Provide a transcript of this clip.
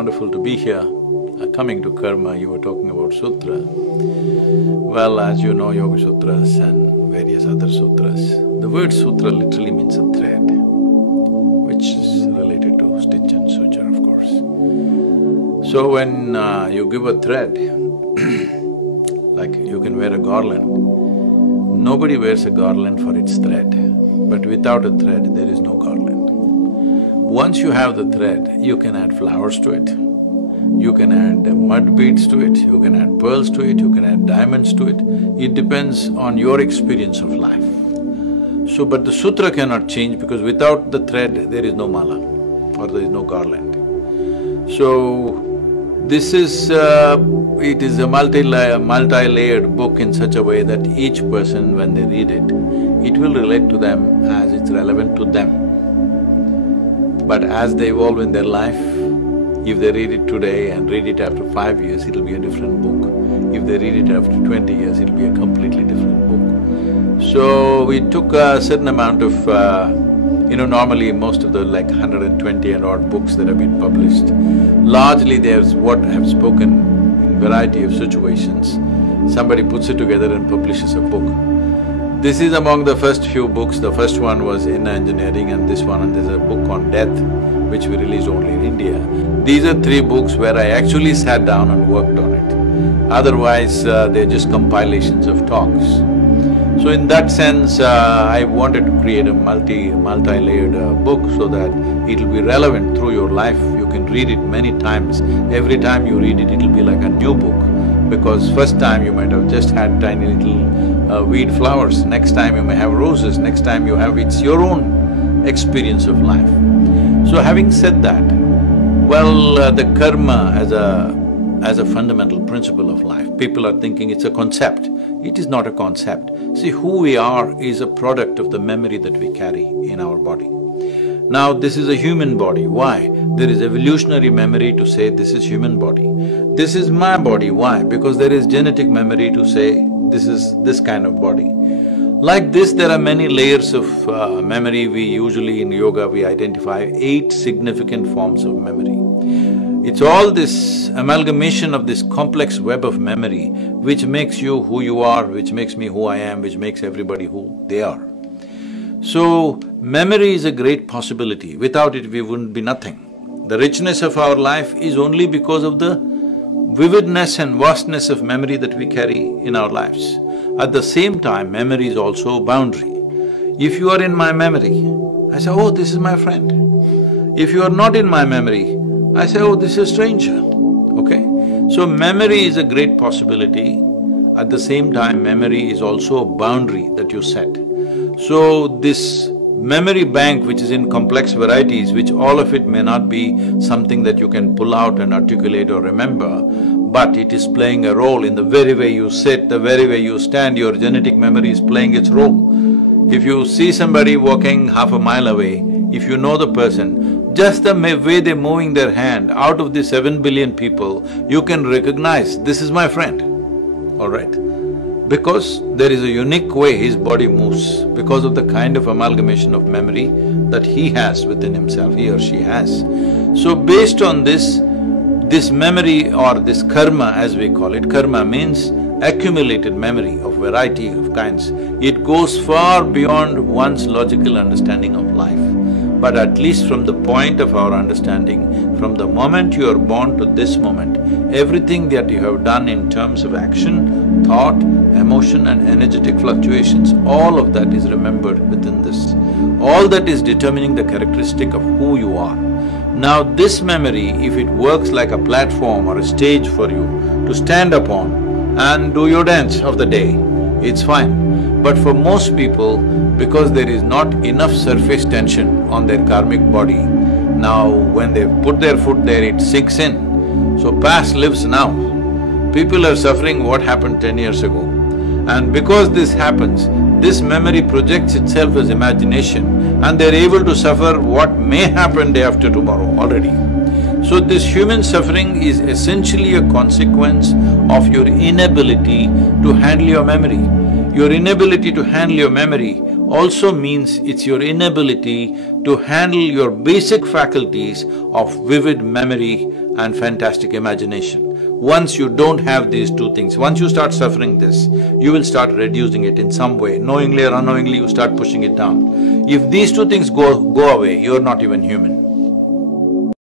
wonderful to be here. Coming to karma, you were talking about sutra. Well, as you know, Yoga Sutras and various other sutras, the word sutra literally means a thread, which is related to stitch and suture, of course. So when you give a thread, like you can wear a garland, nobody wears a garland for its thread, but without a thread, there is no garland. Once you have the thread, you can add flowers to it, you can add mud beads to it, you can add pearls to it, you can add diamonds to it. It depends on your experience of life. So, but the sutra cannot change because without the thread, there is no mala or there is no garland. So, this is… it is a multi-layered book in such a way that each person, when they read it, it will relate to them as it's relevant to them. But as they evolve in their life, if they read it today and read it after 5 years, it'll be a different book. If they read it after 20 years, it'll be a completely different book. So, we took a certain amount of… normally most of the like 120 and odd books that have been published, largely there's what have spoken in variety of situations. Somebody puts it together and publishes a book. This is among the first few books. The first one was in engineering and this one, and there's a book on death, which we released only in India. These are 3 books where I actually sat down and worked on it. Otherwise, they're just compilations of talks. So in that sense, I wanted to create a multi-layered book so that it'll be relevant through your life. You can read it many times. Every time you read it, it'll be like a new book. Because first time you might have just had tiny little weed flowers, next time you may have roses, next time you have… it's your own experience of life. So having said that, well, the karma as a fundamental principle of life, people are thinking it's a concept. It is not a concept. See, who we are is a product of the memory that we carry in our body. Now, this is a human body. Why? There is evolutionary memory to say this is human body. This is my body. Why? Because there is genetic memory to say this is this kind of body. Like this, there are many layers of memory. We usually in yoga, we identify 8 significant forms of memory. It's all this amalgamation of this complex web of memory which makes you who you are, which makes me who I am, which makes everybody who they are. So, memory is a great possibility. Without it, we wouldn't be nothing. The richness of our life is only because of the vividness and vastness of memory that we carry in our lives. At the same time, memory is also a boundary. If you are in my memory, I say, oh, this is my friend. If you are not in my memory, I say, oh, this is a stranger, okay? So memory is a great possibility. At the same time, memory is also a boundary that you set. So this memory bank which is in complex varieties, which all of it may not be something that you can pull out and articulate or remember, but it is playing a role in the very way you sit, the very way you stand, your genetic memory is playing its role. If you see somebody walking half a mile away, if you know the person, just the way they're moving their hand, out of the 7 billion people, you can recognize, this is my friend, all right? Because there is a unique way his body moves, because of the kind of amalgamation of memory that he has within himself, he or she has. So based on this memory or this karma as we call it, karma means accumulated memory of variety of kinds. It goes far beyond one's logical understanding of life. But at least from the point of our understanding, from the moment you are born to this moment, everything that you have done in terms of action, thought, emotion and energetic fluctuations, all of that is remembered within this. All that is determining the characteristic of who you are. Now this memory, if it works like a platform or a stage for you to stand upon and do your dance of the day, it's fine. But for most people, because there is not enough surface tension on their karmic body, now when they put their foot there, it sinks in. So past lives now. People are suffering what happened 10 years ago. And because this happens, this memory projects itself as imagination and they're able to suffer what may happen day after tomorrow already. So this human suffering is essentially a consequence of your inability to handle your memory. Your inability to handle your memory also means it's your inability to handle your basic faculties of vivid memory and fantastic imagination. Once you don't have these two things, once you start suffering this, you will start reducing it in some way. Knowingly or unknowingly, you start pushing it down. If these two things go away, you're not even human.